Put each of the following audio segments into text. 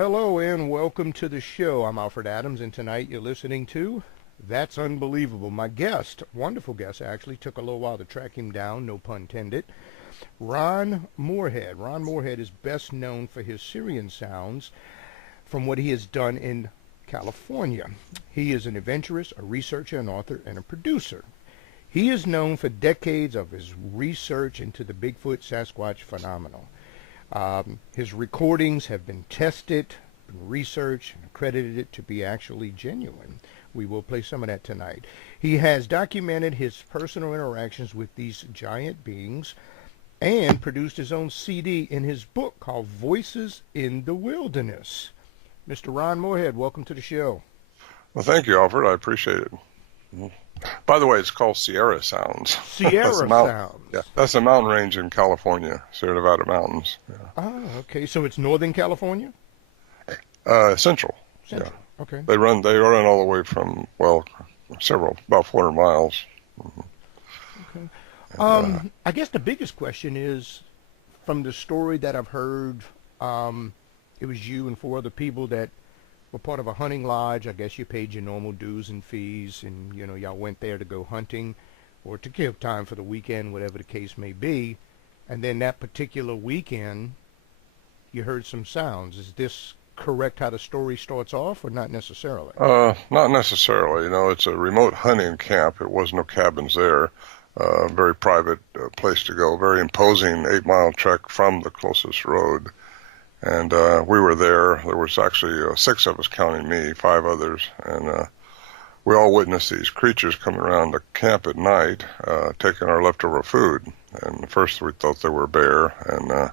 Hello and welcome to the show. I'm Alfred Adams, and tonight you're listening to That's Unbelievable. My guest, wonderful guest actually, took a little while to track him down, no pun intended. Ron Moorehead. Ron Moorehead is best known for his Syrian sounds from what he has done in California. He is an adventurist, a researcher, an author, and a producer. He is known for decades of his research into the Bigfoot Sasquatch phenomenon. His recordings have been tested, been researched, and accredited to be actually genuine. We will play some of that tonight. He has documented his personal interactions with these giant beings and produced his own CD in his book called Voices in the Wilderness. Mr. Ron Moorehead, welcome to the show. Well, thank you, Alfred. I appreciate it. By the way, it's called Sierra Sounds. Sierra Sounds. Yeah, that's a mountain range in California, Sierra Nevada mountains. Yeah. Oh, okay. So it's Northern California? Central. Yeah. Okay. They run all the way from, about 400 miles. Okay. I guess the biggest question is, from the story that I've heard, it was you and 4 other people that were part of a hunting lodge. I guess you paid your normal dues and fees, and y'all went there to go hunting or to kill time for the weekend, whatever the case may be. And then that particular weekend, you heard some sounds. Is this correct how the story starts off, or not necessarily? Not necessarily. It's a remote hunting camp. It was no cabins there. Very private place to go. Very imposing 8-mile trek from the closest road. And we were there. There was actually 6 of us, counting me, 5 others, and we all witnessed these creatures coming around the camp at night, taking our leftover food. And at first we thought they were a bear. And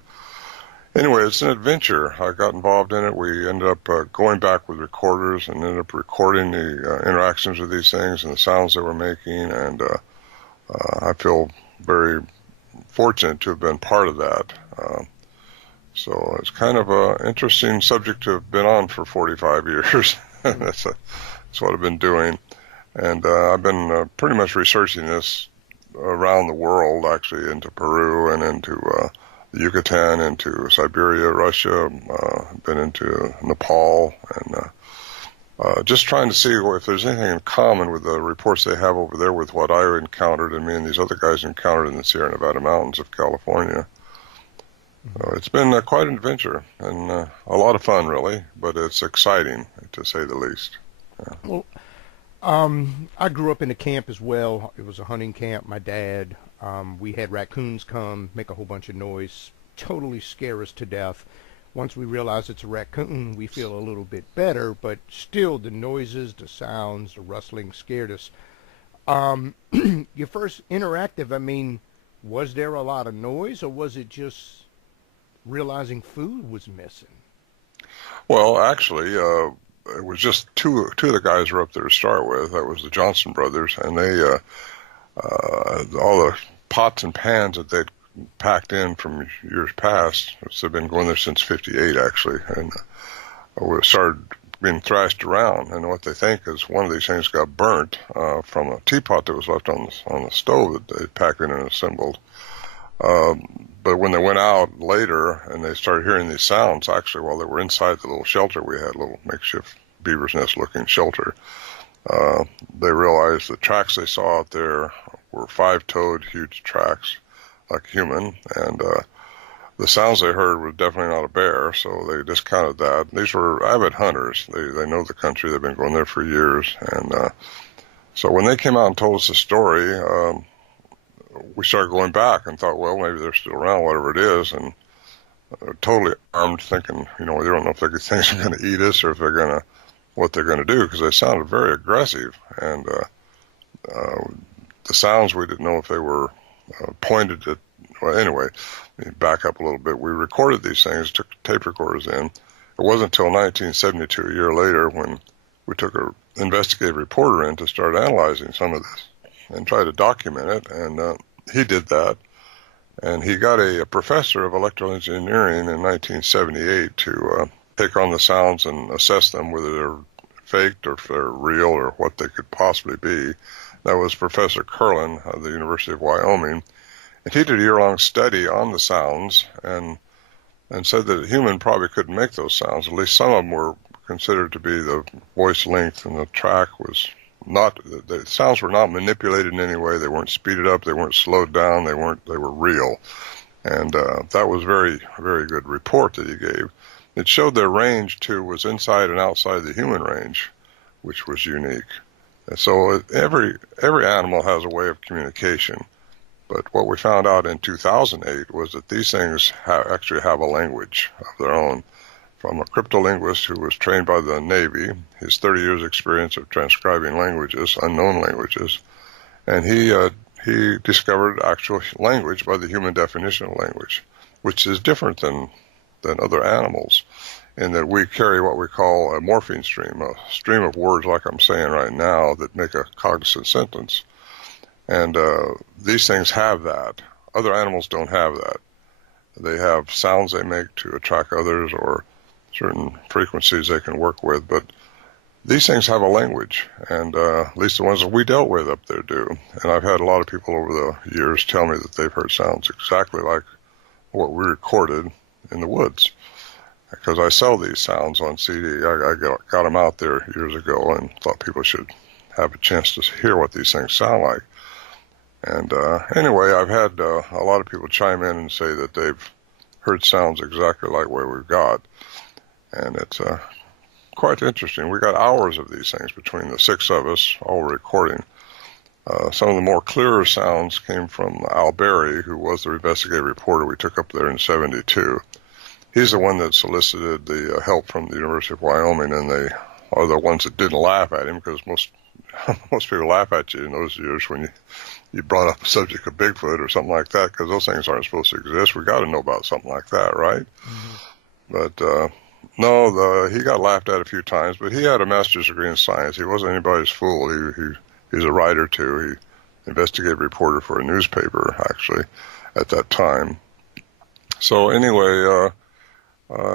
anyway, it's an adventure. I got involved in it. We ended up going back with recorders and ended up recording the interactions with these things and the sounds they were making. And I feel very fortunate to have been part of that. So it's kind of an interesting subject to have been on for 45 years. That's what I've been doing. And I've been pretty much researching this around the world, actually, into Peru and into the Yucatan, into Siberia, Russia, been into Nepal, and just trying to see if there's anything in common with the reports they have over there with what I encountered and me and these other guys encountered in the Sierra Nevada mountains of California. It's been quite an adventure and a lot of fun, really, but it's exciting, to say the least. Yeah. Well, I grew up in a camp as well. It was a hunting camp. My dad, we had raccoons come, make a whole bunch of noise, totally scare us to death. Once we realize it's a raccoon, we feel a little bit better, but still the noises, the sounds, the rustling scared us. Your first interactive, was there a lot of noise, or was it just realizing food was missing? Well, actually, it was just two of the guys were up there to start with. That was the Johnson brothers, and they all the pots and pans that they'd packed in from years past. They've been going there since '58, actually, and we started being thrashed around. And what they think is one of these things got burnt from a teapot that was left on the stove that they packed in and assembled. But when they went out later and they started hearing these sounds, actually, while they were inside the little shelter we had, a little makeshift beaver's nest looking shelter, they realized the tracks they saw out there were 5-toed, huge tracks, like a human, and the sounds they heard were definitely not a bear, so they discounted that. These were avid hunters. They know the country. They've been going there for years, and so when they came out and told us the story, we started going back and thought, well, maybe they're still around, whatever it is, and totally armed, thinking, we don't know if these things are going to eat us or if what they're going to do, because they sounded very aggressive, and the sounds, we didn't know if they were pointed at. Well, anyway, let me back up a little bit. We recorded these things, took tape recorders in. It wasn't until 1972, a year later, when we took an investigative reporter in to start analyzing some of this and try to document it, and he did that. And he got a professor of electrical engineering in 1978 to take on the sounds and assess them, whether they're faked or if they're real or what they could possibly be. That was Professor Curlin of the University of Wyoming. And he did a year-long study on the sounds, and and said that a human probably couldn't make those sounds. At least some of them were considered to be the voice length, and the track was not, the sounds were not manipulated in any way. They weren't speeded up, they weren't slowed down, they were real. And that was very, very good report that he gave. It showed their range, too, was inside and outside the human range, which was unique. And so every animal has a way of communication. But what we found out in 2008 was that these things actually have a language of their own. From a cryptolinguist who was trained by the Navy, his 30 years experience of transcribing languages, unknown languages, and he discovered actual language by the human definition of language, which is different than other animals, in that we carry what we call a morpheme stream, a stream of words like I'm saying right now that make a cognizant sentence. And these things have that. Other animals don't have that. They have sounds they make to attract others or certain frequencies they can work with, but these things have a language, and at least the ones that we dealt with up there do. And I've had a lot of people over the years tell me that they've heard sounds exactly like what we recorded in the woods, because I sell these sounds on CD. I got them out there years ago and thought people should have a chance to hear what these things sound like. And anyway, I've had a lot of people chime in and say that they've heard sounds exactly like what we've got. And it's quite interesting. We got hours of these things between the six of us, all recording. Some of the more clearer sounds came from Al Berry, who was the investigative reporter we took up there in '72. He's the one that solicited the help from the University of Wyoming, and they are the ones that didn't laugh at him, because most people laugh at you in those years when you brought up the subject of Bigfoot or something like that, because those things aren't supposed to exist. We got to know about something like that, right? Mm-hmm. But no, he got laughed at a few times, but he had a master's degree in science. He wasn't anybody's fool. He's a writer, too. He investigative reporter for a newspaper, actually, at that time. So anyway,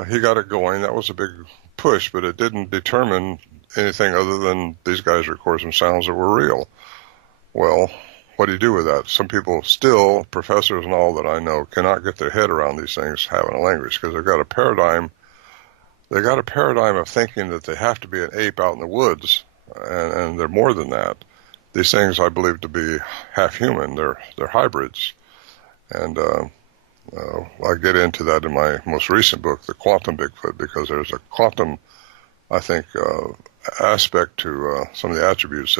he got it going. That was a big push, but it didn't determine anything other than these guys record some sounds that were real. Well, what do you do with that? Some people still, professors and all that I know, cannot get their head around these things having a language, because they've got a paradigm. They got a paradigm of thinking that they have to be an ape out in the woods, and they're more than that. These things I believe to be half human. They're hybrids, and I get into that in my most recent book, The Quantum Bigfoot, because there's a quantum, I think, aspect to some of the attributes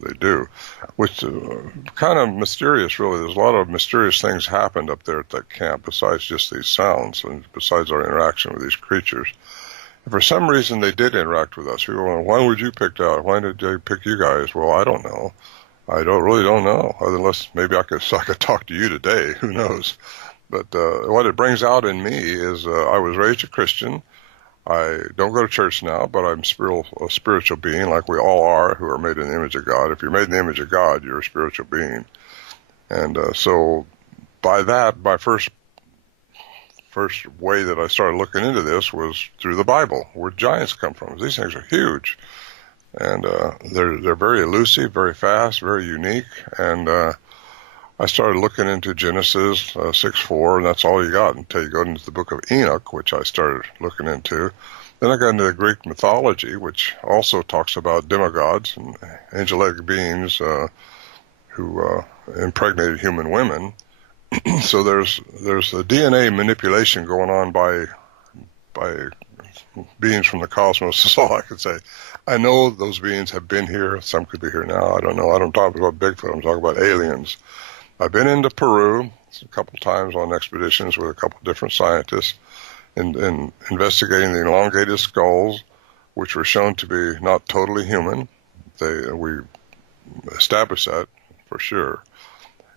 they do, which kind of mysterious, really. There's a lot of mysterious things happened up there at that camp besides just these sounds and besides our interaction with these creatures. And for some reason, they did interact with us. People were, why would you pick out? Why did they pick you guys? Well, I don't know. I really don't know, unless maybe I could talk to you today. Who knows? But what it brings out in me is I was raised a Christian. I don't go to church now, but I'm a spiritual being, like we all are, who are made in the image of God. If you're made in the image of God, you're a spiritual being. And so by that, my first way that I started looking into this was through the Bible, where giants come from. These things are huge. And they're very elusive, very fast, very unique. And I started looking into Genesis 6:4, and that's all you got until you go into the book of Enoch, which I started looking into. Then I got into the Greek mythology, which also talks about demigods and angelic beings who impregnated human women. So there's a DNA manipulation going on by beings from the cosmos. That's all I can say. I know those beings have been here. Some could be here now. I don't know. I don't talk about Bigfoot. I'm talking about aliens. I've been into Peru a couple times on expeditions with a couple different scientists in investigating the elongated skulls, which were shown to be not totally human. We established that for sure.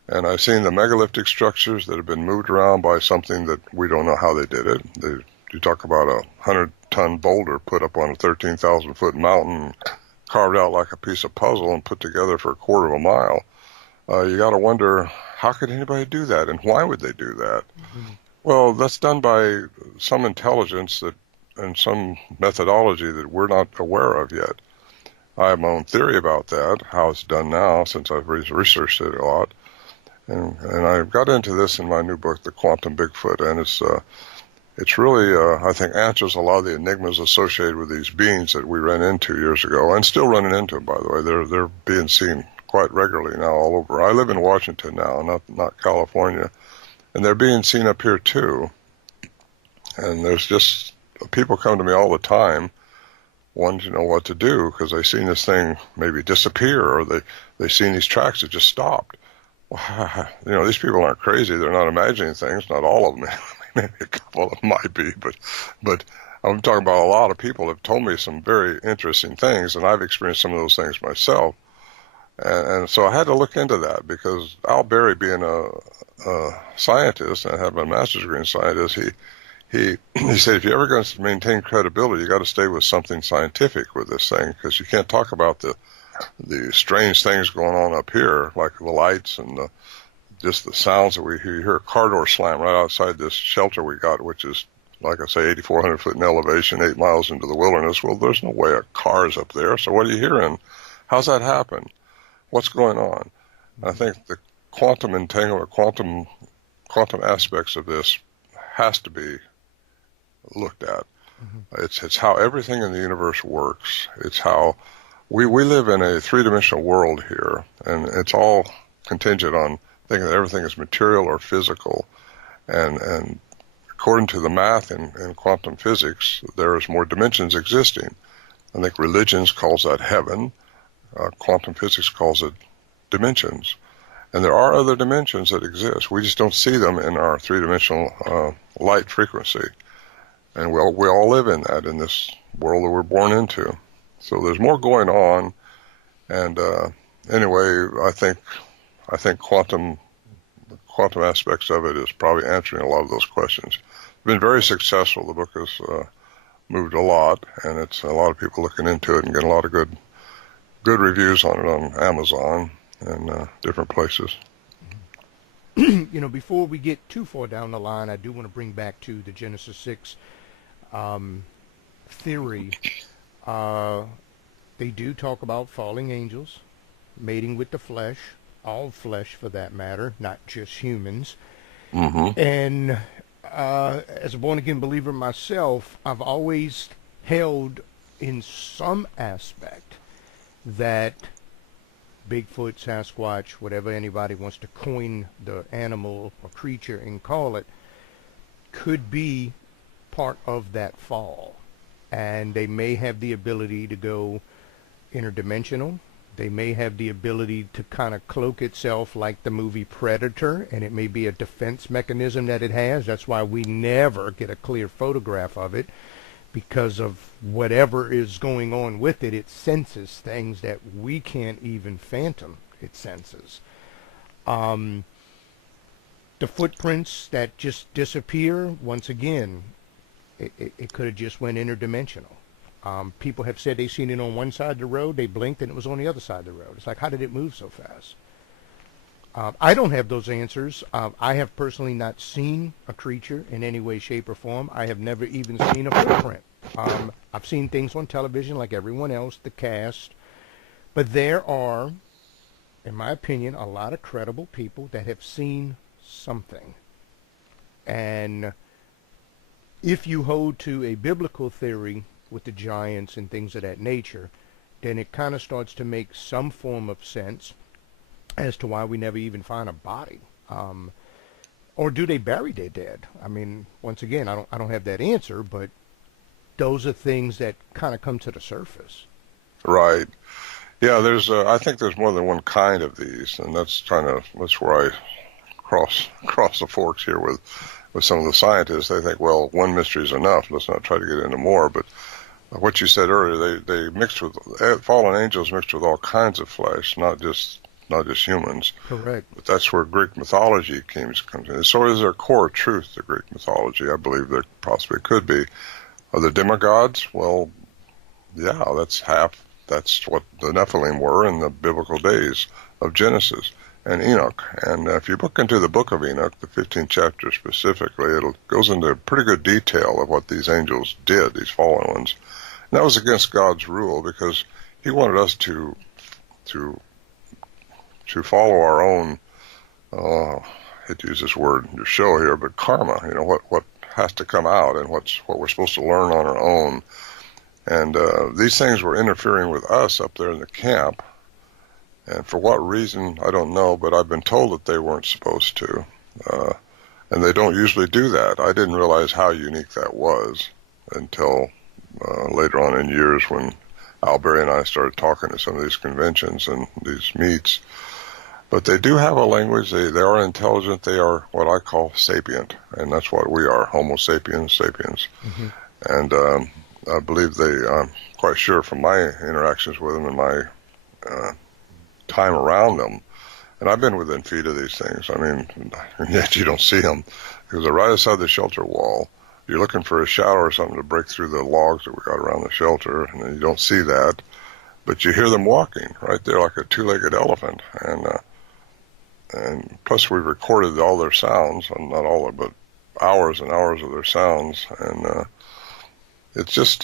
And I've seen the megalithic structures that have been moved around by something that we don't know how they did it. You talk about a 100-ton boulder put up on a 13,000-foot mountain, carved out like a piece of puzzle and put together for a quarter of a mile. You got to wonder, how could anybody do that, and why would they do that? Mm-hmm. Well, that's done by some intelligence and some methodology that we're not aware of yet. I have my own theory about that, how it's done now, since I've researched it a lot. And I got into this in my new book, The Quantum Bigfoot, and it's really, I think, answers a lot of the enigmas associated with these beings that we ran into years ago, and still running into them, by the way. They're being seen quite regularly now all over. I live in Washington now, not California, and they're being seen up here too. And there's just people come to me all the time wanting to know what to do because they've seen this thing maybe disappear, or they've seen these tracks that just stopped. Well, these people aren't crazy. They're not imagining things. Not all of them. Maybe a couple of them might be, but I'm talking about a lot of people have told me some very interesting things, and I've experienced some of those things myself. And so I had to look into that because Al Berry, being a scientist and having a master's degree in science, he said, if you're ever going to maintain credibility, you got to stay with something scientific with this thing, because you can't talk about the strange things going on up here, like the lights and just the sounds that we hear. You hear a car door slam right outside this shelter we got, which is, like I say, 8,400 foot in elevation, 8 miles into the wilderness. Well, there's no way a car is up there. So what are you hearing? How's that happen? What's going on? I think the quantum entanglement, quantum aspects of this has to be looked at. Mm-hmm. It's how everything in the universe works. It's how we live in a three-dimensional world here, and it's all contingent on thinking that everything is material or physical. And according to the math in quantum physics, there's more dimensions existing. I think religions calls that heaven. Quantum physics calls it dimensions. And there are other dimensions that exist. We just don't see them in our three-dimensional light frequency. And we all live in that, in this world that we're born into. So there's more going on. And anyway, I think quantum aspects of it is probably answering a lot of those questions. It's been very successful. The book has moved a lot, and it's a lot of people looking into it and getting a lot of good reviews on it on Amazon and different places. Before we get too far down the line, I do want to bring back to the Genesis 6 theory. They do talk about falling angels mating with the flesh, all flesh for that matter, not just humans. Mm-hmm. And as a born-again believer myself, I've always held in some aspect that Bigfoot, Sasquatch, whatever anybody wants to coin the animal or creature and call it, could be part of that fall. And they may have the ability to go interdimensional. They may have the ability to kind of cloak itself like the movie Predator, and it may be a defense mechanism that it has. That's why we never get a clear photograph of it, because of whatever is going on with it. It senses things that we can't even fathom it senses. The footprints that just disappear, once again, it could have just went interdimensional. People have said they've seen it on one side of the road, they blinked and it was on the other side of the road. It's like, how did it move so fast? I don't have those answers. I have personally not seen a creature in any way, shape, or form. I have never even seen a footprint. I've seen things on television like everyone else, the cast. But there are, in my opinion, a lot of credible people that have seen something. And if you hold to a biblical theory with the giants and things of that nature, then it kind of starts to make some form of sense as to why we never even find a body. Or do they bury their dead? I mean, once again, I don't have that answer, but those are things that kind of come to the surface. Right. Yeah, I think there's more than one kind of these, and that's where I cross the forks here with some of the scientists. They think, well, one mystery is enough. Let's not try to get into more. But what you said earlier, they mixed with fallen angels, mixed with all kinds of flesh, not just humans. Correct. But that's where Greek mythology comes in. So is there core truth to Greek mythology? I believe there possibly could be. Are there demigods? Well, yeah, that's what the Nephilim were in the biblical days of Genesis and Enoch. And if you look into the book of Enoch, the 15th chapter specifically, it goes into pretty good detail of what these angels did, these fallen ones. And that was against God's rule, because he wanted us to follow our own, I hate to use this word in your show here, but karma, has to come out and what we're supposed to learn on our own. And these things were interfering with us up there in the camp. And for what reason, I don't know, but I've been told that they weren't supposed to. And they don't usually do that. I didn't realize how unique that was until later on in years when Al Berry and I started talking at some of these conventions and these meets. But they do have a language. They are intelligent. They are what I call sapient, and that's what we are, Homo sapiens sapiens. Mm-hmm. And I believe I'm quite sure from my interactions with them and my time around them, and I've been within feet of these things. I mean, yet you don't see them because they're right outside the shelter wall. You're looking for a shadow or something to break through the logs that we got around the shelter, and you don't see that, but you hear them walking right there like a two-legged elephant. And plus we've recorded all their sounds, not all of it, but hours and hours of their sounds, and it's just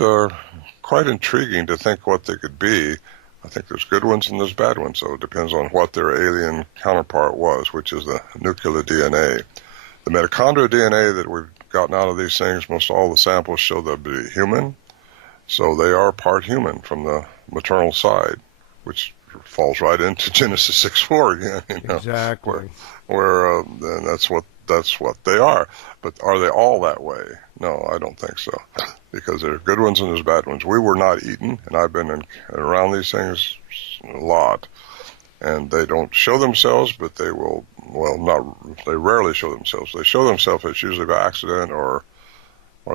quite intriguing to think what they could be. I think there's good ones and there's bad ones, so it depends on what their alien counterpart was, which is the nuclear DNA. The mitochondrial DNA that we've gotten out of these things, most all the samples show them to be human, so they are part human from the maternal side, which falls right into Genesis 6:4 again. You know, exactly. Where and that's what they are. But are they all that way? No, I don't think so. Because there are good ones and there's bad ones. We were not eaten, and I've been around these things a lot. And they don't show themselves, but they will, they rarely show themselves. They show themselves, it's usually by accident or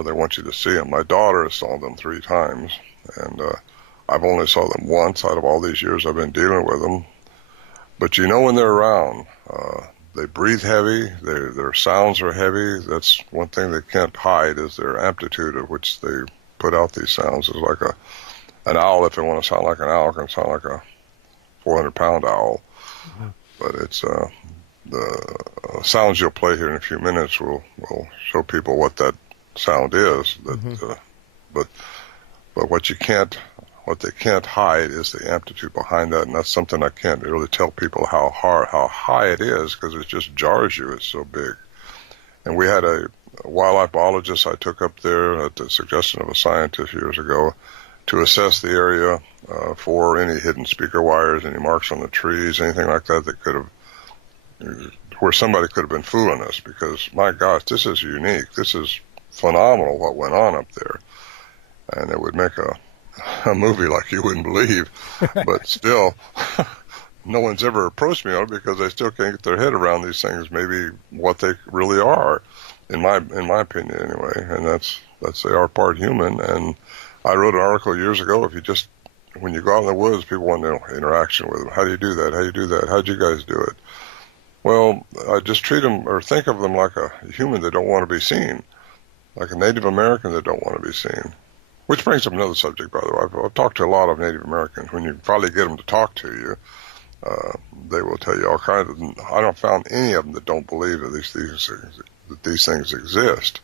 they want you to see them. My daughter has saw them 3 times, and I've only saw them once out of all these years I've been dealing with them. But you know when they're around, they breathe heavy, their sounds are heavy. That's one thing they can't hide is their amplitude at which they put out these sounds. It's like an owl, if they want to sound like an owl, can sound like a 400-pound owl. Mm-hmm. But it's the sounds you'll play here in a few minutes will show people what that sound is. That, mm-hmm. But what they can't hide is the amplitude behind that, and that's something I can't really tell people how high it is, because it just jars you. It's so big. And we had a wildlife biologist I took up there at the suggestion of a scientist years ago to assess the area for any hidden speaker wires, any marks on the trees, anything like that could have, where somebody could have been fooling us, because my gosh, this is unique. This is phenomenal what went on up there. And it would make a movie like you wouldn't believe, but still, no one's ever approached me on it because they still can't get their head around these things, maybe what they really are, in my opinion anyway, and that's they are part human. And I wrote an article years ago, when you go out in the woods, people want no interaction with them. How do you do that? How do you do that? How'd you guys do it? Well, I just treat them or think of them like a human that don't want to be seen, like a Native American that don't want to be seen. Which brings up another subject, by the way. I've talked to a lot of Native Americans. When you finally get them to talk to you, they will tell you all kinds of. I don't found any of them that don't believe that these things exist.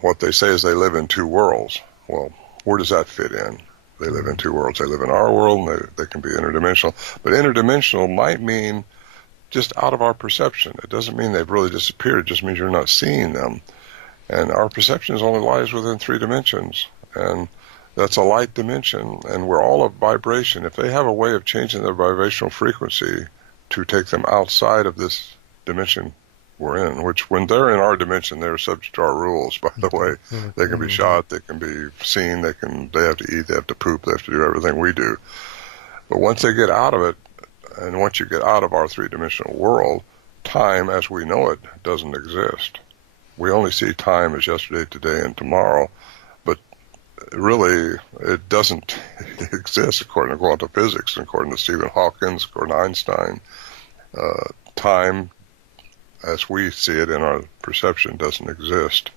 What they say is they live in 2 worlds. Well, where does that fit in? They live in 2 worlds. They live in our world, and they can be interdimensional. But interdimensional might mean just out of our perception. It doesn't mean they've really disappeared. It just means you're not seeing them. And our perception only lies within 3 dimensions, and that's a light dimension, and we're all a vibration. If they have a way of changing their vibrational frequency to take them outside of this dimension we're in, which when they're in our dimension, they're subject to our rules, by the way. They can be shot, they can be seen, they have to eat, they have to poop, they have to do everything we do. But once they get out of it, and once you get out of our 3-dimensional world, time as we know it doesn't exist. We only see time as yesterday, today, and tomorrow, but really it doesn't exist according to quantum physics, according to Stephen Hawking, according to Einstein. Time, as we see it in our perception, doesn't exist.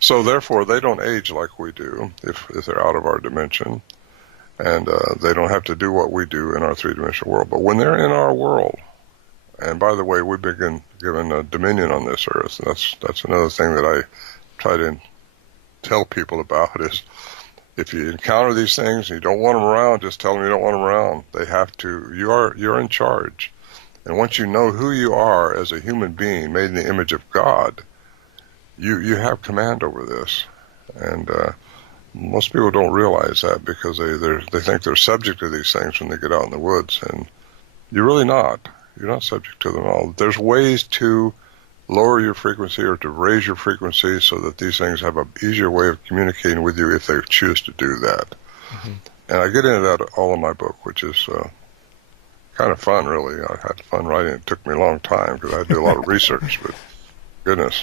So therefore, they don't age like we do if they're out of our dimension, and they don't have to do what we do in our 3-dimensional world. But when they're in our world, and by the way, we've been given a dominion on this earth, and that's another thing that I try to tell people about is, if you encounter these things and you don't want them around, just tell them you don't want them around. They have to. You're in charge, and once you know who you are as a human being made in the image of God, you have command over this, and most people don't realize that because they think they're subject to these things when they get out in the woods, and you're really not. You're not subject to them all. There's ways to lower your frequency or to raise your frequency so that these things have an easier way of communicating with you if they choose to do that. Mm-hmm. And I get into that all in my book, which is kind of fun, really. I had fun writing it. It took me a long time because I had to do a lot of research, but goodness.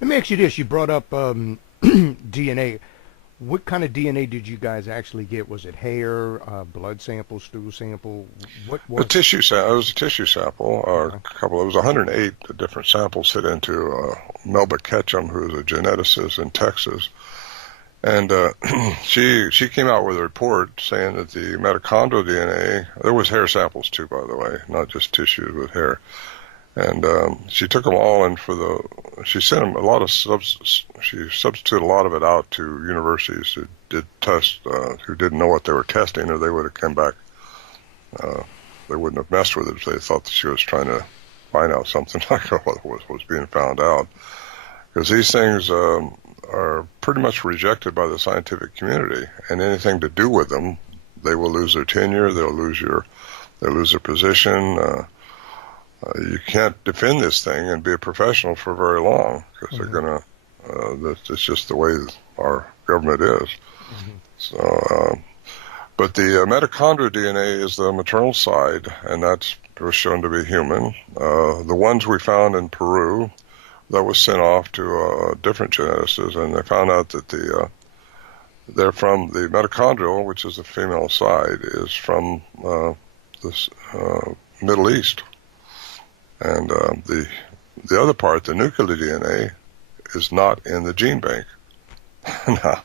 Let me ask you this. You brought up DNA. What kind of DNA did you guys actually get? Was it hair, blood sample, stool sample? What was it? It was a tissue sample. A couple. It was 108 different samples sent into Melba Ketchum, who's a geneticist in Texas, and she came out with a report saying that the mitochondrial DNA. There was hair samples too, by the way, not just tissue but hair. And she took them all in she sent them a lot of she substituted a lot of it out to universities who did tests, who didn't know what they were testing, or they would have come back, they wouldn't have messed with it if they thought that she was trying to find out something like what was being found out. Because these things are pretty much rejected by the scientific community, and anything to do with them, they will lose their tenure, they'll lose their position, you can't defend this thing and be a professional for very long because they're going to, that's just the way our government is. Mm-hmm. So, but the mitochondrial DNA is the maternal side, and that was shown to be human. The ones we found in Peru, that was sent off to different geneticists, and they found out that they're from the mitochondrial, which is the female side, is from this Middle East. And the other part, the nuclear DNA, is not in the gene bank. Now,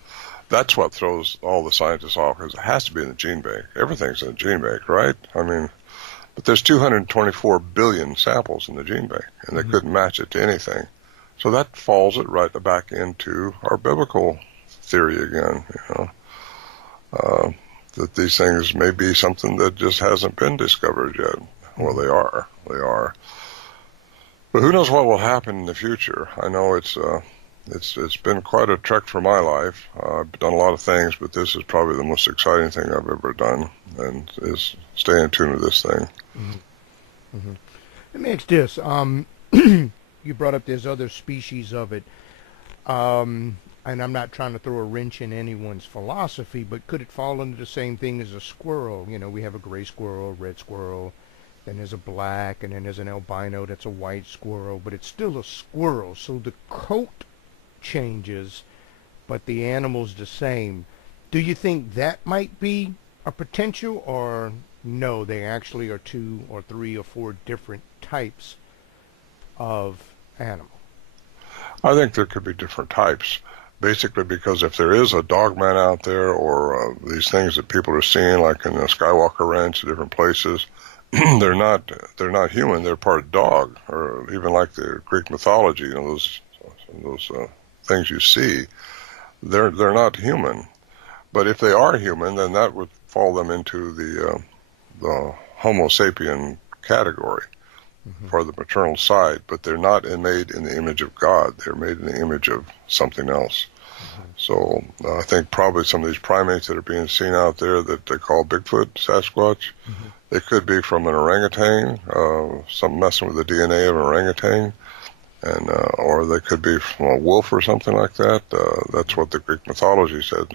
that's what throws all the scientists off, because it has to be in the gene bank. Everything's in the gene bank, right? I mean, but there's 224 billion samples in the gene bank, and they couldn't match it to anything. So that falls it right back into our biblical theory again, that these things may be something that just hasn't been discovered yet. Well, they are. But who knows what will happen in the future? I know it's been quite a trek for my life. I've done a lot of things, but this is probably the most exciting thing I've ever done, and is staying in tune with this thing. Mm-hmm. Mm-hmm. Let me ask this. You brought up there's other species of it, and I'm not trying to throw a wrench in anyone's philosophy, but could it fall under the same thing as a squirrel? We have a gray squirrel, red squirrel, then there's a black, and then there's an albino that's a white squirrel, but it's still a squirrel. So the coat changes, but the animal's the same. Do you think that might be a potential, or no, they actually are 2 or 3 or 4 different types of animal? I think there could be different types, basically because if there is a dog man out there, or these things that people are seeing, like in the Skywalker Ranch, different places, they're not human. They're part dog, or even like the Greek mythology. Those things you see, they're not human. But if they are human, then that would fall them into the Homo sapien category for the maternal side. But they're not made in the image of God. They're made in the image of something else. So I think probably some of these primates that are being seen out there that they call Bigfoot, Sasquatch, they could be from an orangutan, something messing with the DNA of an orangutan, and or they could be from a wolf or something like that. That's what the Greek mythology said.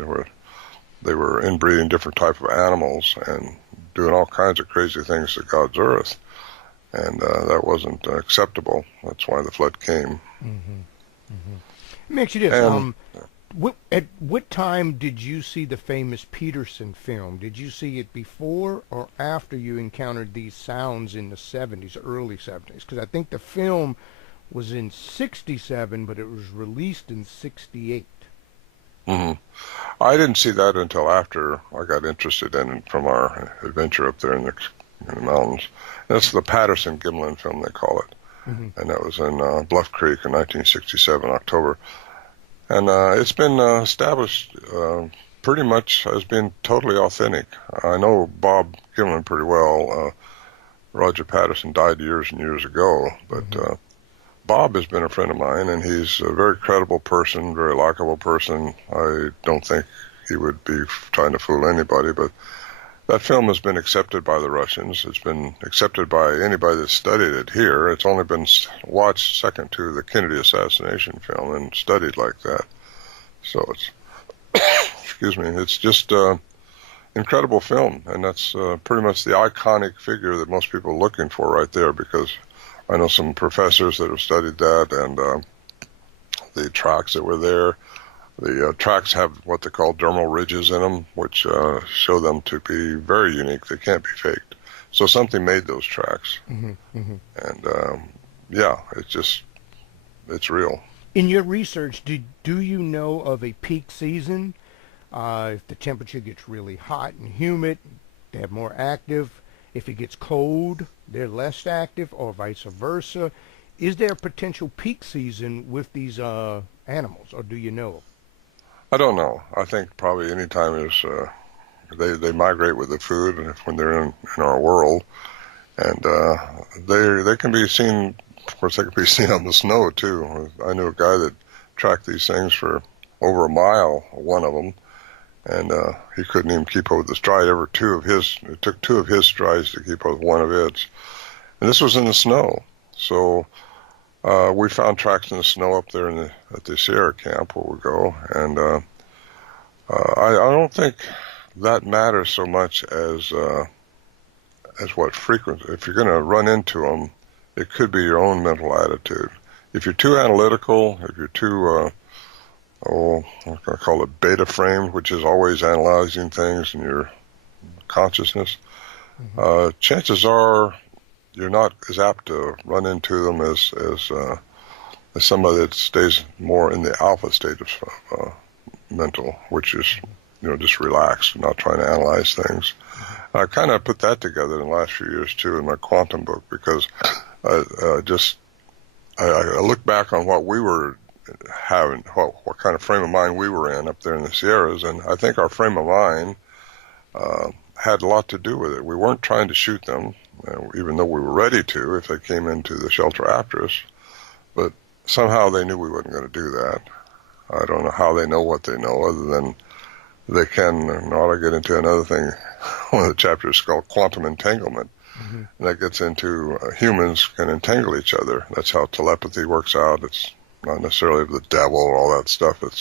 They were inbreeding different type of animals and doing all kinds of crazy things to God's earth, and that wasn't acceptable. That's why the flood came. Let me ask you this. At what time did you see the famous Patterson film? Did you see it before or after you encountered these sounds in the 70s, early 70s? Because I think the film was in 67, but it was released in 68. I didn't see that until after I got interested in it from our adventure up there in the mountains. That's the Patterson-Gimlin film, they call it. And that was in Bluff Creek in 1967, October. And it's been established pretty much as being totally authentic. I know Bob Gimlin pretty well. Roger Patterson died years and years ago, but Bob has been a friend of mine, and he's a very credible person, very likable person. I don't think he would be trying to fool anybody, but that film has been accepted by the Russians. It's been accepted by anybody that studied it here. It's only been watched second to the Kennedy assassination film and studied like that. So it's, excuse me, it's just incredible film, and that's pretty much the iconic figure that most people are looking for right there, because I know some professors that have studied that, and the tracks that were there. The tracks have what they call dermal ridges in them, which show them to be very unique. They can't be faked. So something made those tracks. And, yeah, it's real. In your research, do you know of a peak season? If the temperature gets really hot and humid, they're more active. If it gets cold, they're less active, or vice versa. Is there a potential peak season with these animals, or do you know? I don't know. I think probably any time is they migrate with the food when they're in our world, and they can be seen. Of course, they can be seen on the snow too. I knew a guy that tracked these things for over a mile, one of them, and he couldn't even keep up with the stride. It took two of his strides to keep up with one of its. And this was in the snow. So we found tracks in the snow up there at the Sierra camp where we go. And I don't think that matters so much as what frequency. If you're going to run into them, it could be your own mental attitude. If you're too analytical, if you're too I'm going to call it beta frame, which is always analyzing things in your consciousness, chances are you're not as apt to run into them as somebody that stays more in the alpha state of mental, which is, just relaxed, not trying to analyze things. I kind of put that together in the last few years, too, in my quantum book, because I look back on what we were having, what kind of frame of mind we were in up there in the Sierras, and I think our frame of mind had a lot to do with it. We weren't trying to shoot them, even though we were ready to if they came into the shelter after us, but somehow they knew we wasn't going to do that. I don't know how they know what they know, other than they can, and I ought to get into another thing. One of the chapters is called quantum entanglement, and that gets into humans can entangle each other. That's how telepathy works out. It's not necessarily the devil or all that stuff. It's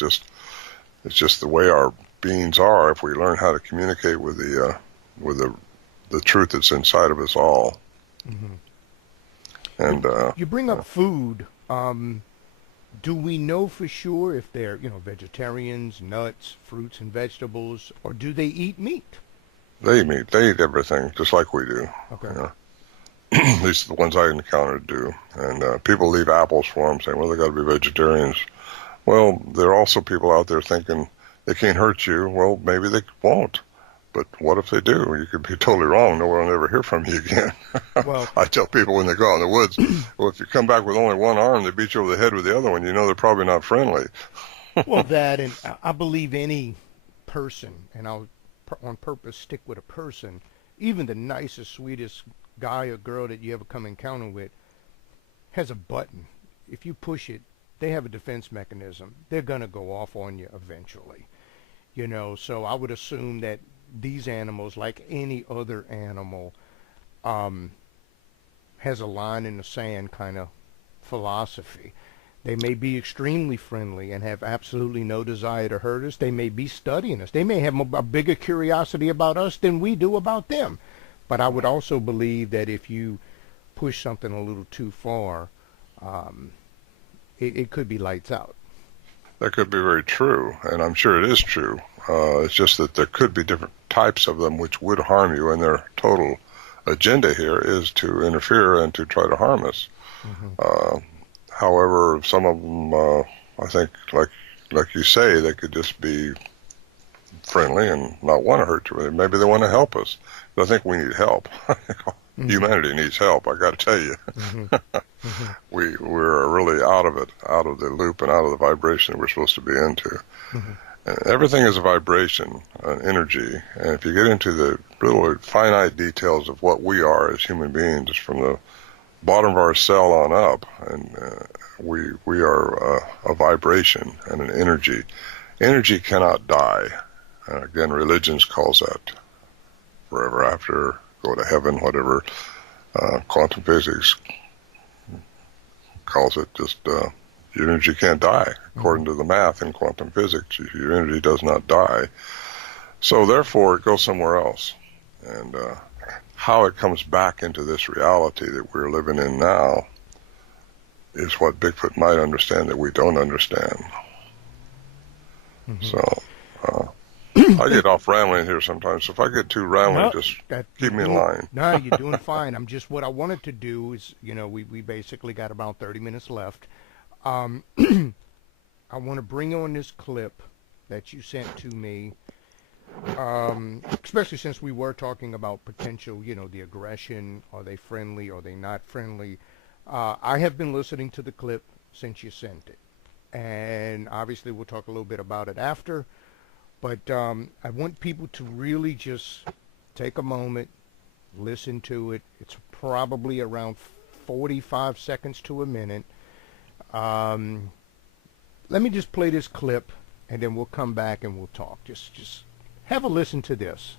just the way our beings are. If we learn how to communicate with the truth that's inside of us all. And you bring up food. Do we know for sure if they're vegetarians, nuts, fruits, and vegetables, or do they eat meat? They eat meat. They eat everything, just like we do. Okay. At least the ones I encountered do. And people leave apples for them, saying, well, they got to be vegetarians. Well, there are also people out there thinking they can't hurt you. Well, maybe they won't. But what if they do? You could be totally wrong. No one will ever hear from you again. Well, I tell people when they go out in the woods, well, if you come back with only one arm, they beat you over the head with the other one. They're probably not friendly. Well, that, and I believe any person, and I'll on purpose stick with a person, even the nicest, sweetest guy or girl that you ever come encounter with, has a button. If you push it, they have a defense mechanism. They're going to go off on you eventually. So I would assume that these animals, like any other animal, has a line in the sand kind of philosophy. They may be extremely friendly and have absolutely no desire to hurt us. They may be studying us. They may have a bigger curiosity about us than we do about them. But I would also believe that if you push something a little too far, it could be lights out. That could be very true, and I'm sure it is true. It's just that there could be different types of them which would harm you, and their total agenda here is to interfere and to try to harm us. However, some of them, I think, like you say, they could just be friendly and not want to hurt you. Maybe they want to help us. But I think we need help. Humanity needs help, I got to tell you. We're really out of the loop and out of the vibration that we're supposed to be into. And everything is a vibration, an energy. And if you get into the little finite details of what we are as human beings, from the bottom of our cell on up, and we are a vibration and an energy. Energy cannot die. Again, religions calls that forever after, go to heaven, whatever. Quantum physics calls it just your energy can't die. According to the math in quantum physics, your energy does not die. So therefore, it goes somewhere else. And how it comes back into this reality that we're living in now is what Bigfoot might understand that we don't understand. So I get off rambling here sometimes. So if I get too rambling, just keep me in line. No, you're doing fine. I'm just, what I wanted to do is, we basically got about 30 minutes left. I want to bring on this clip that you sent to me, especially since we were talking about potential, the aggression. Are they friendly? Are they not friendly? I have been listening to the clip since you sent it. And obviously we'll talk a little bit about it after. But I want people to really just take a moment, listen to it. It's probably around 45 seconds to a minute. Let me just play this clip, and then we'll come back and we'll talk. Just have a listen to this.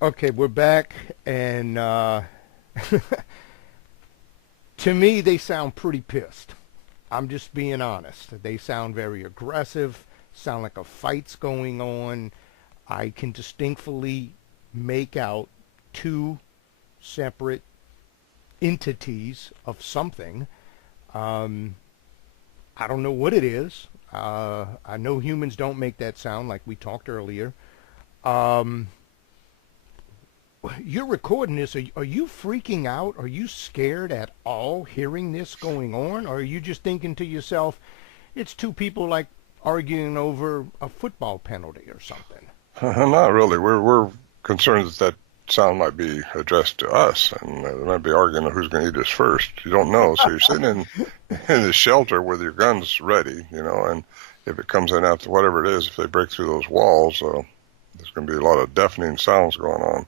Okay, we're back, and to me, they sound pretty pissed. I'm just being honest. They sound very aggressive, sound like a fight's going on. I can distinctly make out two separate entities of something. I don't know what it is. I know humans don't make that sound like we talked earlier. You're recording this. Are you freaking out? Are you scared at all hearing this going on? Or are you just thinking to yourself, it's two people like arguing over a football penalty or something? Not really. We're concerned that sound might be addressed to us, and they might be arguing who's going to eat us first. You don't know. So you're sitting in the shelter with your guns ready, and if it comes in after whatever it is, if they break through those walls, there's going to be a lot of deafening sounds going on.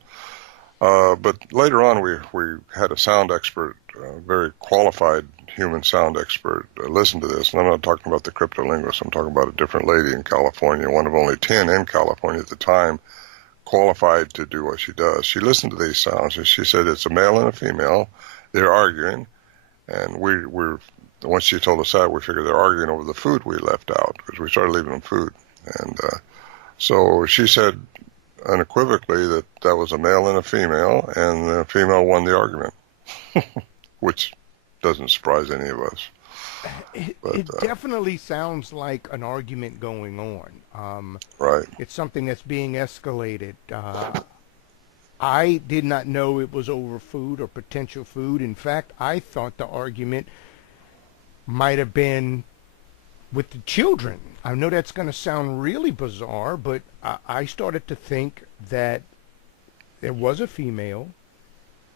But later on, we had a sound expert, a very qualified human sound expert, listen to this. And I'm not talking about the cryptolinguist. I'm talking about a different lady in California, one of only 10 in California at the time, qualified to do what she does. She listened to these sounds, and she said it's a male and a female. They're arguing, and once she told us that, we figured they're arguing over the food we left out, because we started leaving them food. And so she said unequivocally that was a male and a female, and the female won the argument, which doesn't surprise any of us. It definitely sounds like an argument going on. Right. It's something that's being escalated. I did not know it was over food or potential food. In fact, I thought the argument might have been with the children. I know that's going to sound really bizarre, but I started to think that there was a female.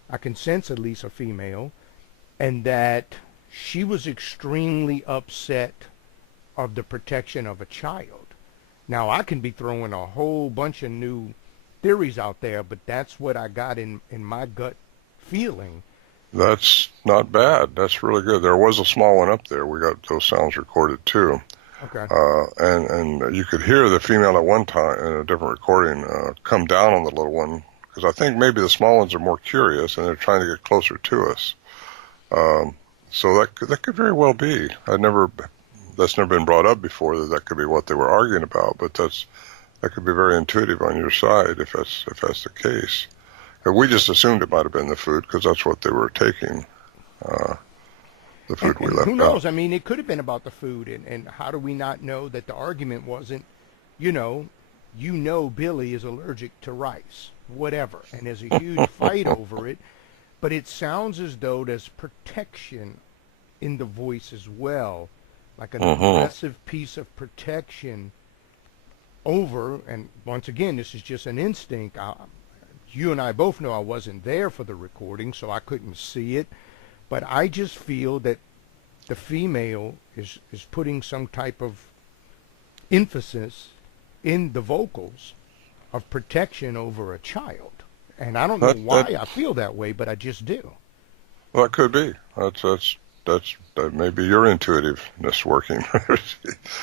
I can sense at least a female, and that she was extremely upset of the protection of a child. Now, I can be throwing a whole bunch of new theories out there, but that's what I got in my gut feeling. That's not bad. That's really good. There was a small one up there. We got those sounds recorded too. Okay. And you could hear the female at one time in a different recording come down on the little one, because I think maybe the small ones are more curious and they're trying to get closer to us. So that could very well be. That's never been brought up before, that could be what they were arguing about. But that could be very intuitive on your side if that's the case. And we just assumed it might have been the food because that's what they were taking. The food we left out. Who knows? I mean, it could have been about the food, and how do we not know that the argument wasn't, Billy is allergic to rice, whatever, and there's a huge fight over it, but it sounds as though there's protection in the voice as well, like an aggressive piece of protection over, and once again, this is just an instinct. You and I both know I wasn't there for the recording, so I couldn't see it. But I just feel that the female is putting some type of emphasis in the vocals of protection over a child. And I don't know why I feel that way, but I just do. Well, it could be. That may be your intuitiveness working.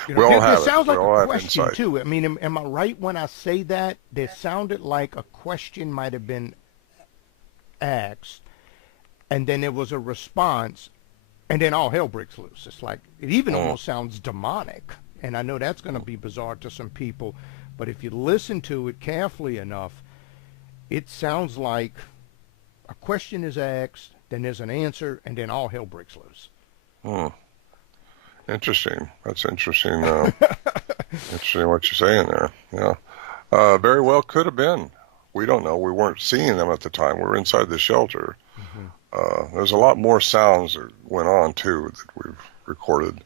We all have it. It sounds like a question, too. I mean, am I right when I say that? It sounded like a question might have been asked, and then there was a response, and then all hell breaks loose. It's like, it even almost sounds demonic, and I know that's going to be bizarre to some people, but if you listen to it carefully enough, it sounds like a question is asked, then there's an answer, and then all hell breaks loose. Interesting. That's interesting. Interesting what you're saying there. Yeah. Very well could have been. We don't know. We weren't seeing them at the time. We were inside the shelter. There's a lot more sounds that went on, too, that we've recorded.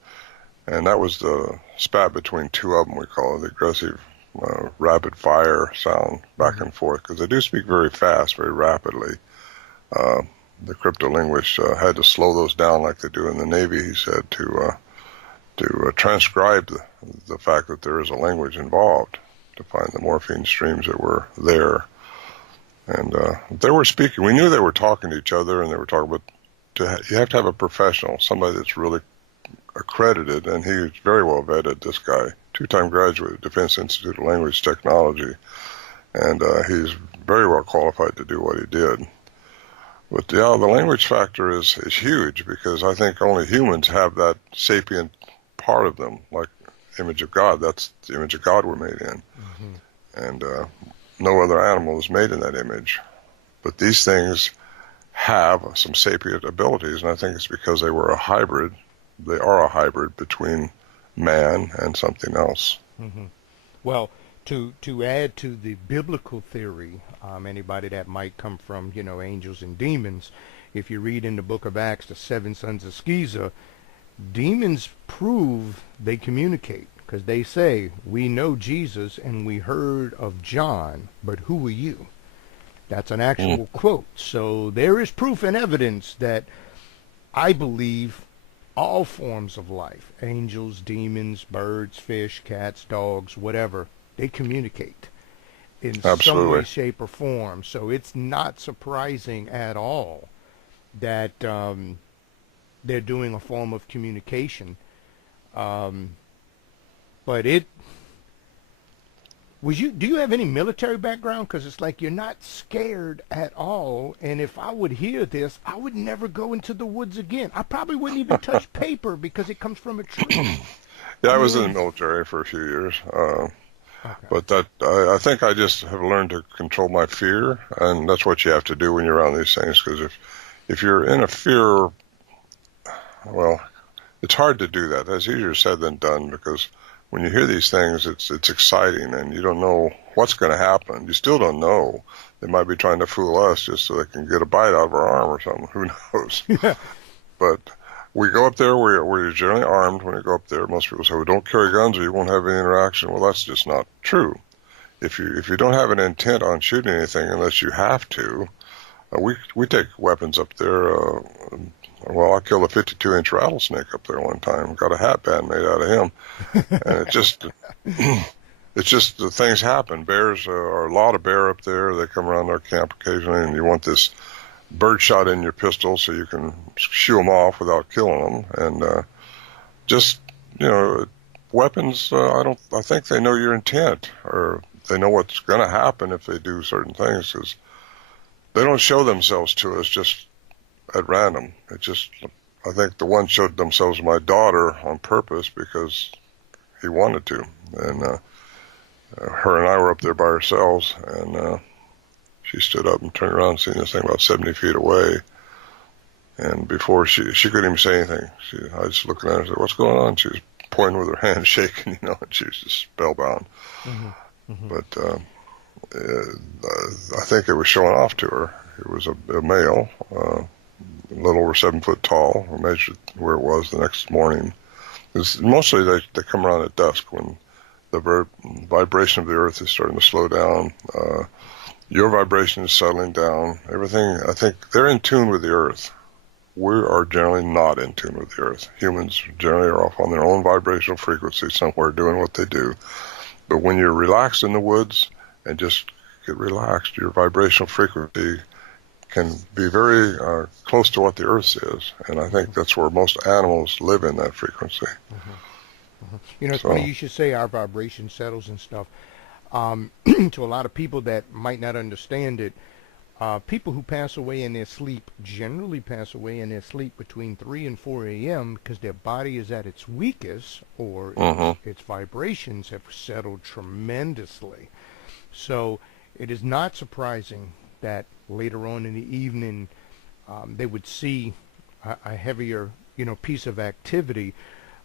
And that was the spat between two of them, we call it, the aggressive rapid fire sound back and forth, because they do speak very fast, very rapidly. The cryptolinguist had to slow those down like they do in the Navy, he said, to transcribe the fact that there is a language involved, to find the morphine streams that were there. And they were speaking. We knew they were talking to each other, and they were talking about you have to have a professional, somebody that's really accredited, and he was very well vetted, this guy, 2-time graduate of Defense Institute of Language Technology, and he's very well qualified to do what he did. But yeah, the language factor is huge, because I think only humans have that sapient part of them, like image of God. That's the image of God we're made in. And no other animal is made in that image. But these things have some sapient abilities, and I think it's because they were a hybrid. They are a hybrid between man and something else. Well, to add to the biblical theory, anybody that might come from, angels and demons, if you read in the book of Acts, the 7 sons of Sceva, demons prove they communicate, because they say, we know Jesus and we heard of John, but who are you? That's an actual quote. So there is proof and evidence that I believe all forms of life, angels, demons, birds, fish, cats, dogs, whatever, they communicate in some way, shape, or form. So it's not surprising at all that they're doing a form of communication. But do you have any military background? Because it's like you're not scared at all. And if I would hear this, I would never go into the woods again. I probably wouldn't even touch paper because it comes from a tree. Yeah, I was in the military for a few years. But I think I just have learned to control my fear, and that's what you have to do when you're around these things. Because if you're in a fear, well, it's hard to do that. That's easier said than done, because when you hear these things, it's exciting, and you don't know what's going to happen. You still don't know. They might be trying to fool us just so they can get a bite out of our arm or something. Who knows? Yeah. But we go up there. We're generally armed when we go up there. Most people say, well, don't carry guns or you won't have any interaction. Well, that's just not true. If you don't have an intent on shooting anything unless you have to, we take weapons up there. Well, I killed a 52-inch rattlesnake up there one time. Got a hat band made out of him. And it's just the things happen. Bears are a lot of bear up there. They come around our camp occasionally, and you want this bird shot in your pistol so you can shoo them off without killing them. And weapons. I think they know your intent, or they know what's going to happen if they do certain things, because they don't show themselves to us just at random. I think the one showed themselves to my daughter on purpose because he wanted to, and her and I were up there by ourselves, and she stood up and turned around and seen this thing about 70 feet away, and before she couldn't even say anything. I was looking at her and said, what's going on? She was pointing with her hand, shaking, and she was just spellbound. But I think it was showing off to her. It was a male, a little over 7 foot tall. We measured where it was the next morning. Mostly they come around at dusk when the vibration of the earth is starting to slow down. Your vibration is settling down. Everything, I think they're in tune with the earth. We are generally not in tune with the earth. Humans generally are off on their own vibrational frequency somewhere doing what they do. But when you're relaxed in the woods and just get relaxed, your vibrational frequency can be very close to what the Earth is, and I think that's where most animals live, in that frequency. It's funny you should say our vibration settles and stuff. To a lot of people that might not understand it, people who pass away in their sleep generally pass away in their sleep between 3 and 4 a.m. because their body is at its weakest, or its vibrations have settled tremendously. So it is not surprising that later on in the evening they would see a heavier piece of activity.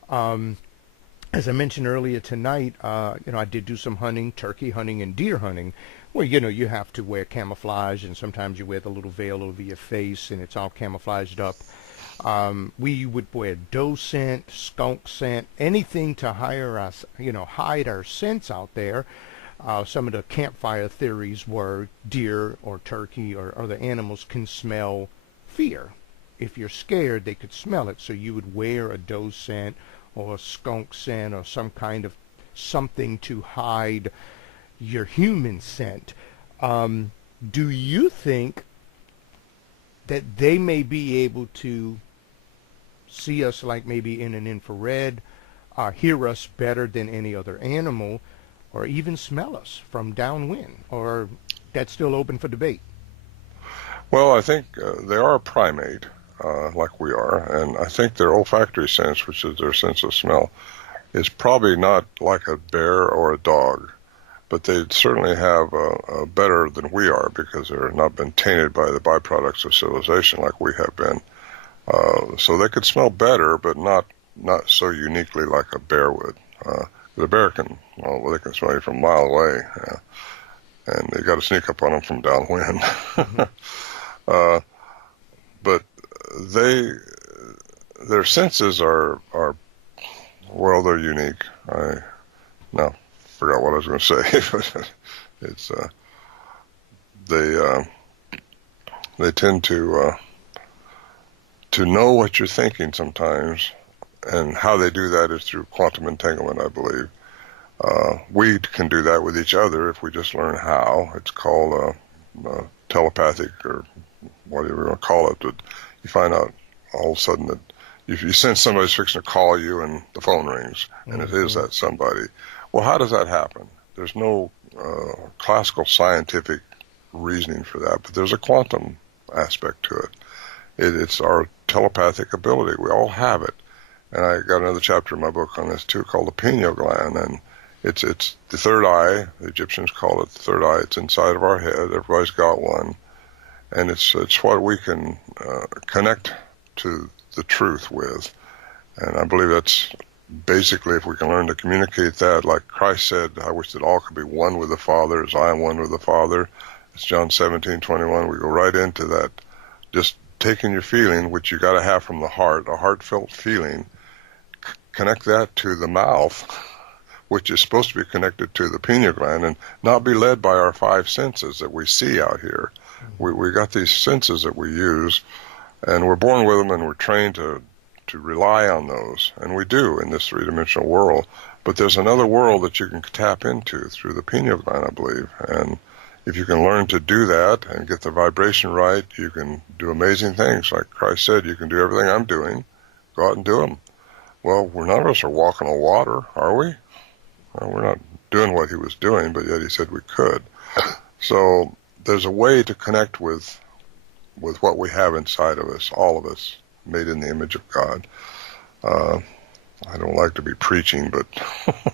As I mentioned earlier tonight, I did do some hunting, turkey hunting and deer hunting, where you have to wear camouflage, and sometimes you wear the little veil over your face and it's all camouflaged up. We would wear doe scent, skunk scent, anything to hide our scents out there. Some of the campfire theories were deer or turkey or other animals can smell fear. If you're scared, they could smell it. So you would wear a doe scent or a skunk scent or some kind of something to hide your human scent. Do you think that they may be able to see us like maybe in an infrared, hear us better than any other animal, or even smell us from downwind? Or that's still open for debate? Well, I think they are a primate, like we are, and I think their olfactory sense, which is their sense of smell, is probably not like a bear or a dog, but they certainly have a better than we are because they're not been tainted by the byproducts of civilization like we have been. So they could smell better, but not so uniquely like a bear would. The bear can, well, they can smell you from a mile away, and you got to sneak up on them from downwind. But their senses are well, they're unique. I now forgot what I was going to say, but it's they tend to know what you're thinking sometimes, and how they do that is through quantum entanglement, I believe. We can do that with each other if we just learn how. It's called telepathic, or whatever you want to call it. But you find out all of a sudden that if you sense somebody's fixing to call you and the phone rings, and it is that somebody. Well, how does that happen? There's no classical scientific reasoning for that, but there's a quantum aspect to it. It's our telepathic ability. We all have it. And I got another chapter in my book on this too, called the pineal gland, and it's the third eye. The Egyptians call it the third eye. It's inside of our head. Everybody's got one, and it's what we can connect to the truth with. And I believe that's basically, if we can learn to communicate that, like Christ said, I wish that all could be one with the Father as I am one with the Father. It's John 17:21. We go right into that. Just taking your feeling, which you got to have from the heart, a heartfelt feeling, connect that to the mouth, which is supposed to be connected to the pineal gland, and not be led by our five senses that we see out here. We got these senses that we use, and we're born with them, and we're trained to rely on those, and we do in this three-dimensional world. But there's another world that you can tap into through the pineal gland, I believe, and if you can learn to do that and get the vibration right, you can do amazing things. Like Christ said, you can do everything I'm doing. Go out and do them. Well, none of us are walking on water, are we? Well, we're not doing what he was doing, but yet he said we could. So there's a way to connect with what we have inside of us, all of us, made in the image of God. I don't like to be preaching, but...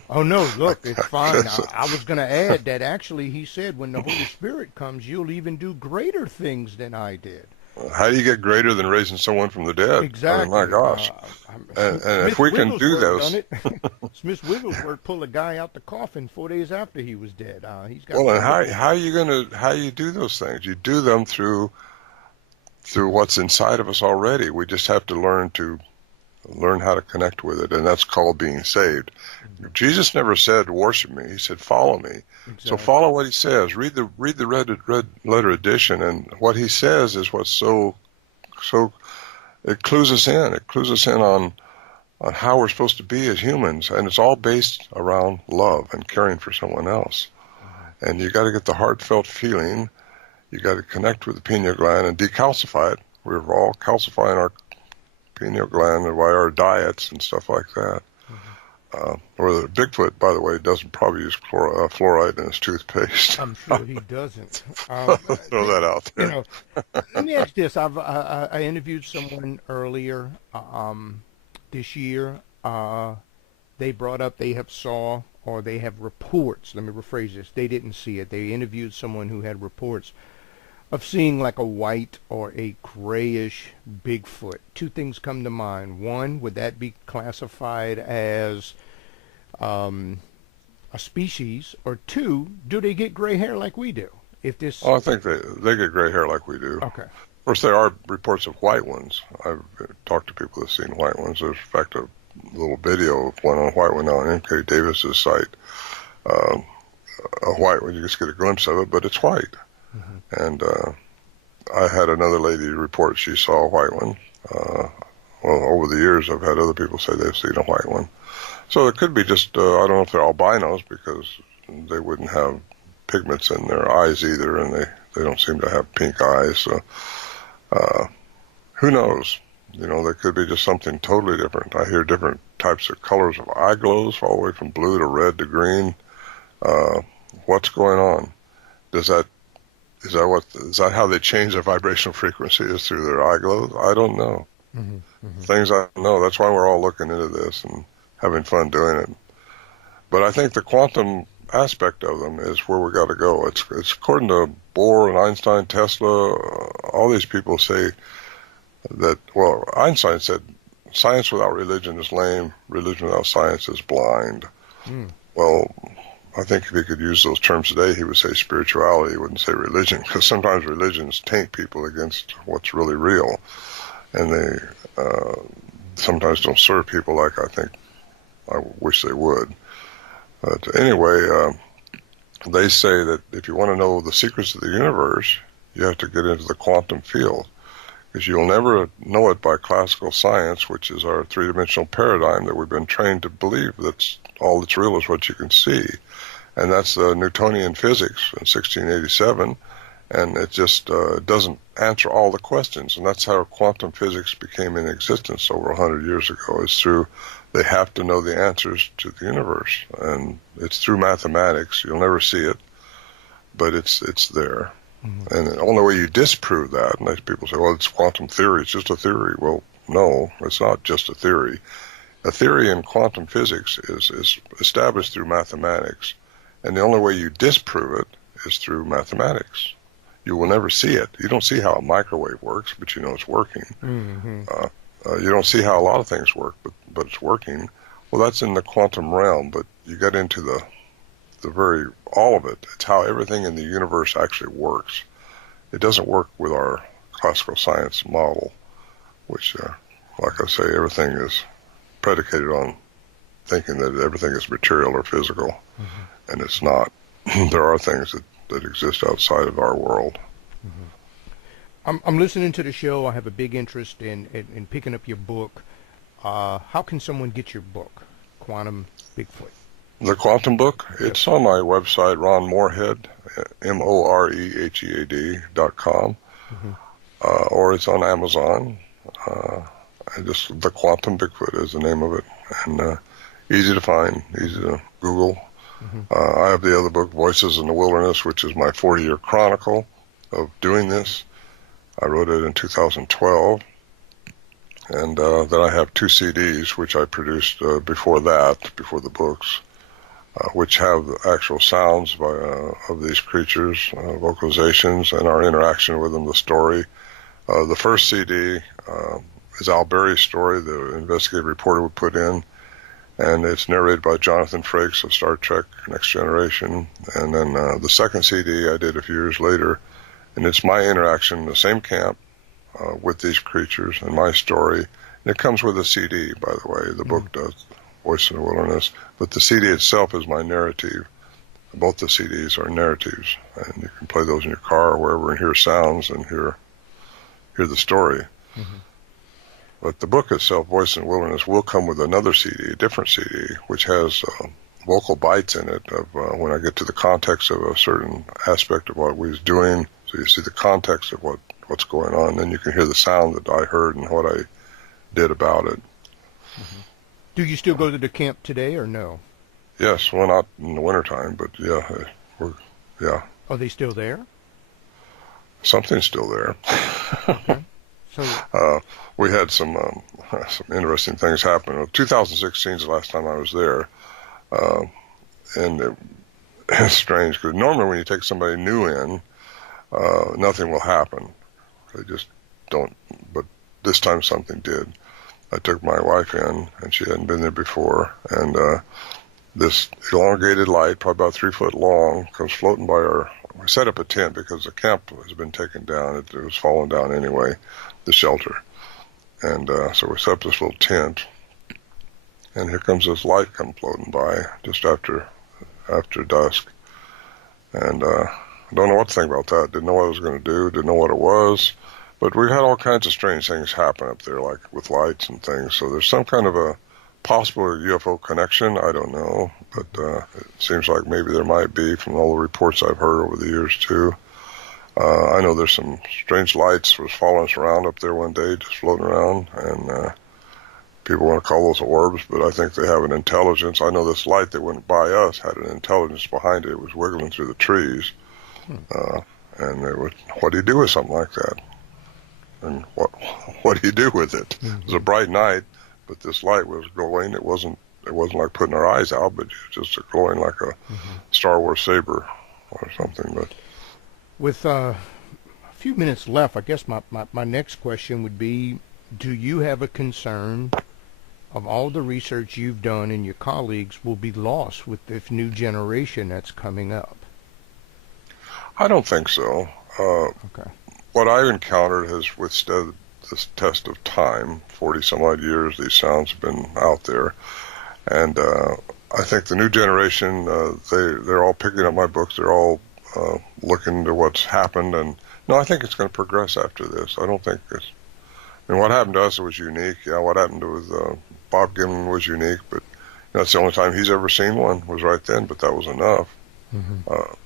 Oh, no, look, it's fine. I was going to add that actually he said when the Holy Spirit comes, you'll even do greater things than I did. How do you get greater than raising someone from the dead? Exactly. I mean, my gosh. And if we can do those... Smith Wigglesworth pulled a guy out the coffin 4 days after he was dead. He's got well, and how you do those things? You do them through what's inside of us already. We just have to learn how to connect with it, and that's called being saved. Jesus never said worship me. He said follow me. Exactly. So follow what he says. Read the red letter edition, and what he says is what's so it clues us in. It clues us in on how we're supposed to be as humans, and it's all based around love and caring for someone else. And you got to get the heartfelt feeling. You got to connect with the pineal gland and decalcify it. We're all calcifying our pineal gland by our diets and stuff like that. Or the Bigfoot, by the way, doesn't probably use fluoride in his toothpaste. I'm sure he doesn't. Throw that out there. Let me ask this. I interviewed someone earlier this year. They brought up they have reports. Let me rephrase this. They didn't see it. They interviewed someone who had reports of seeing like a white or a grayish Bigfoot. Two things come to mind. One, would that be classified as a species? Or two, do they get gray hair like we do? I think they get gray hair like we do. Okay. Of course, there are reports of white ones. I've talked to people that have seen white ones. There's, in fact, a little video of one on a white one on M.K. Davis's site. A white one, you just get a glimpse of it, but it's white. Mm-hmm. And I had another lady report she saw a white one. Well, over the years, I've had other people say they've seen a white one. So it could be just, I don't know if they're albinos, because they wouldn't have pigments in their eyes either, and they don't seem to have pink eyes. So who knows? You know, there could be just something totally different. I hear different types of colors of eye glows, all the way from blue to red to green. What's going on? Is that how they change their vibrational frequency, is through their eye glows? I don't know. Things I don't know. That's why we're all looking into this and having fun doing it. But I think the quantum aspect of them is where we got to go. It's according to Bohr and Einstein, Tesla, all these people say that, well, Einstein said, science without religion is lame, religion without science is blind. Well, I think if he could use those terms today, he would say spirituality, he wouldn't say religion, because sometimes religions taint people against what's really real, and they sometimes don't serve people like I wish they would. But anyway, they say that if you want to know the secrets of the universe, you have to get into the quantum field, because you'll never know it by classical science, which is our three-dimensional paradigm that we've been trained to believe that's all that's real is what you can see. And that's Newtonian physics in 1687, and it just doesn't answer all the questions. And that's how quantum physics became in existence over 100 years ago, is through, they have to know the answers to the universe. And it's through mathematics. You'll never see it, but it's there. And the only way you disprove that, and people say, well, it's quantum theory, it's just a theory. Well, no, it's not just a theory. A theory in quantum physics is established through mathematics, and the only way you disprove it is through mathematics. You will never see it. You don't see how a microwave works, but you know it's working. You don't see how a lot of things work, but it's working. Well, that's in the quantum realm, but you get into the all of it. It's how everything in the universe actually works. It doesn't work with our classical science model, which, like I say, everything is predicated on thinking that everything is material or physical, and it's not. There are things that exist outside of our world. I'm listening to the show. I have a big interest in picking up your book. How can someone get your book, Quantum Bigfoot? The Quantum Book? It's on my website, Ron Moorehead, Morehead.com, or it's on Amazon. Just The Quantum Bigfoot is the name of it, and easy to find, easy to Google. I have the other book, Voices in the Wilderness, which is my 40-year chronicle of doing this. I wrote it in 2012, and then I have 2 CDs, which I produced before the books, which have the actual sounds of these creatures, vocalizations, and our interaction with them, the story. The first CD is Al Berry's story, the investigative reporter would put in, and it's narrated by Jonathan Frakes of Star Trek Next Generation. And then the second CD I did a few years later, and it's my interaction in the same camp with these creatures and my story. And it comes with a CD, by the way. The book does, Voice in the Wilderness. But the CD itself is my narrative. Both the CDs are narratives, and you can play those in your car or wherever and hear sounds and hear the story. But the book itself, Voice in the Wilderness, will come with another CD, a different CD, which has vocal bites in it of when I get to the context of a certain aspect of what we was doing. So you see the context of what's going on, then you can hear the sound that I heard and what I did about it. Do you still go to the camp today or no? Yes, well, not in the wintertime, but yeah. Are they still there? Something's still there. Okay. So we had some interesting things happen. 2016 is the last time I was there, and it's strange because normally when you take somebody new in, nothing will happen. They just don't. But this time something did. I took my wife in, and she hadn't been there before, and this elongated light, probably about 3 foot long, comes floating by our. We set up a tent because the camp has been taken down. It was falling down anyway, the shelter. And so we set up this little tent, and here comes this light come floating by just after dusk. And don't know what to think about that. Didn't know what I was going to do. Didn't know what it was. But we had all kinds of strange things happen up there, like with lights and things. So there's some kind of a possible UFO connection, I don't know, but it seems like maybe there might be from all the reports I've heard over the years too. I know there's some strange lights was following us around up there one day, just floating around, and people want to call those orbs, but I think they have an intelligence. I know this light that went by us had an intelligence behind it. It was wiggling through the trees, and it would, what do you do with something like that? And what do you do with it? It was a bright night, but this light was glowing. It wasn't like putting our eyes out, but it was just glowing like a Star Wars saber or something. But with a few minutes left, I guess my next question would be, do you have a concern of all the research you've done and your colleagues will be lost with this new generation that's coming up? I don't think so. Okay. What I've encountered has withstood this test of time. 40 some odd years these sounds have been out there, and I think the new generation, they're all picking up my books. They're all looking into what's happened, and no, I think it's going to progress after this. I don't think it's, I mean, what happened to us was unique. Yeah, what happened with Bob Gimlin was unique, but that's the only time he's ever seen one, was right then, but that was enough.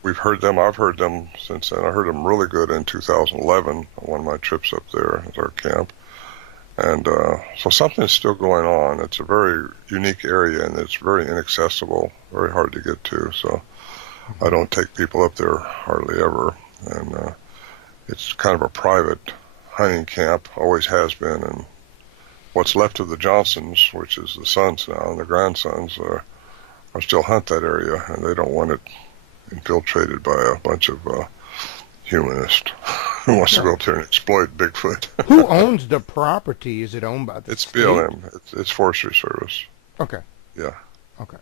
We've heard them. I've heard them since then. I heard them really good in 2011 on one of my trips up there at our camp. And so something's still going on. It's a very unique area, and it's very inaccessible, very hard to get to. So I don't take people up there hardly ever. And it's kind of a private hunting camp, always has been. And what's left of the Johnsons, which is the sons now and the grandsons, are still hunt that area, and they don't want it infiltrated by a bunch of humanists who wants to go up there and exploit Bigfoot. Who owns the property? Is it owned by the It's state? BLM. It's Forestry Service. Okay. Yeah. Okay.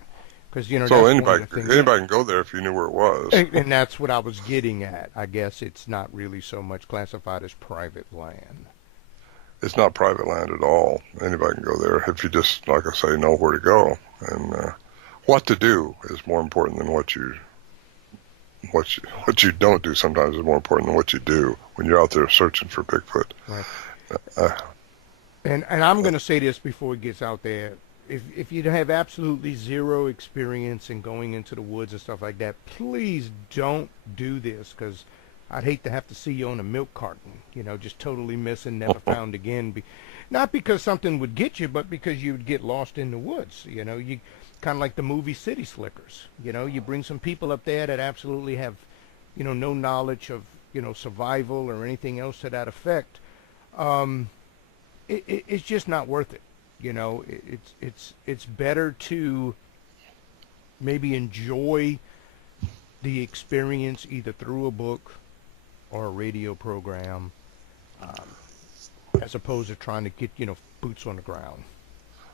Because So anybody can go there if you knew where it was. And that's what I was getting at. I guess it's not really so much classified as private land. It's not private land at all. Anybody can go there if you just, like I say, know where to go. And what to do is more important than what you don't do. Sometimes is more important than what you do when you're out there searching for Bigfoot. Right. And I'm going to say this before it gets out there. If you have absolutely zero experience in going into the woods and stuff like that, please don't do this, because I'd hate to have to see you on a milk carton, just totally missing, never found again. Not because something would get you, but because you'd get lost in the woods. You kind of like the movie City Slickers. You bring some people up there that absolutely have, no knowledge of, survival or anything else to that effect. It's just not worth it. It's better to maybe enjoy the experience either through a book or a radio program, as opposed to trying to get, boots on the ground.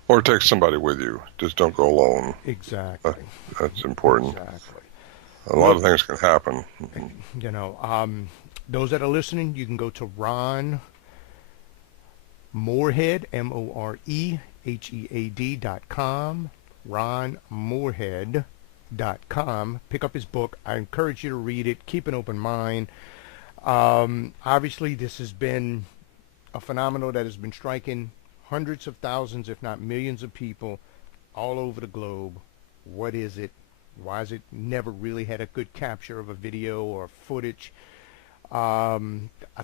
Or take somebody with you. Just don't go alone. Exactly. That's important. Exactly. A lot of things can happen. Those that are listening, you can go to Ron Moorehead, MOREHEAD.com, RonMoorehead.com. Pick up his book. I encourage you to read it. Keep an open mind. Obviously, this has been a phenomenon that has been striking hundreds of thousands, if not millions of people all over the globe. What is it? Why is it never really had a good capture of a video or footage? I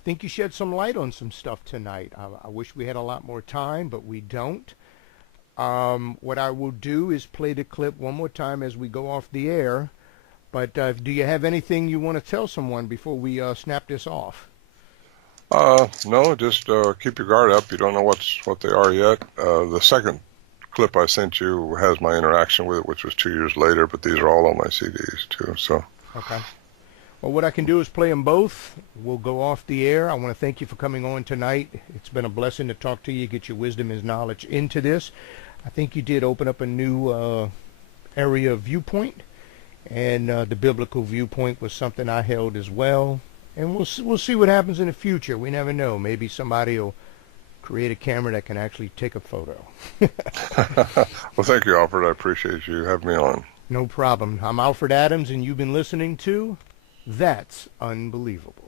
think you shed some light on some stuff tonight. I wish we had a lot more time, but we don't. What I will do is play the clip one more time as we go off the air. But do you have anything you want to tell someone before we snap this off? No, just keep your guard up. You don't know what they are yet. The second clip I sent you has my interaction with it, which was 2 years later, but these are all on my CDs too. So. Okay. Well, what I can do is play them both. We'll go off the air. I want to thank you for coming on tonight. It's been a blessing to talk to you, get your wisdom and knowledge into this. I think you did open up a new area of viewpoint, and the biblical viewpoint was something I held as well. And we'll see what happens in the future. We never know. Maybe somebody will create a camera that can actually take a photo. Well, thank you, Alfred. I appreciate you having me on. No problem. I'm Alfred Adams, and you've been listening to That's Unbelievable.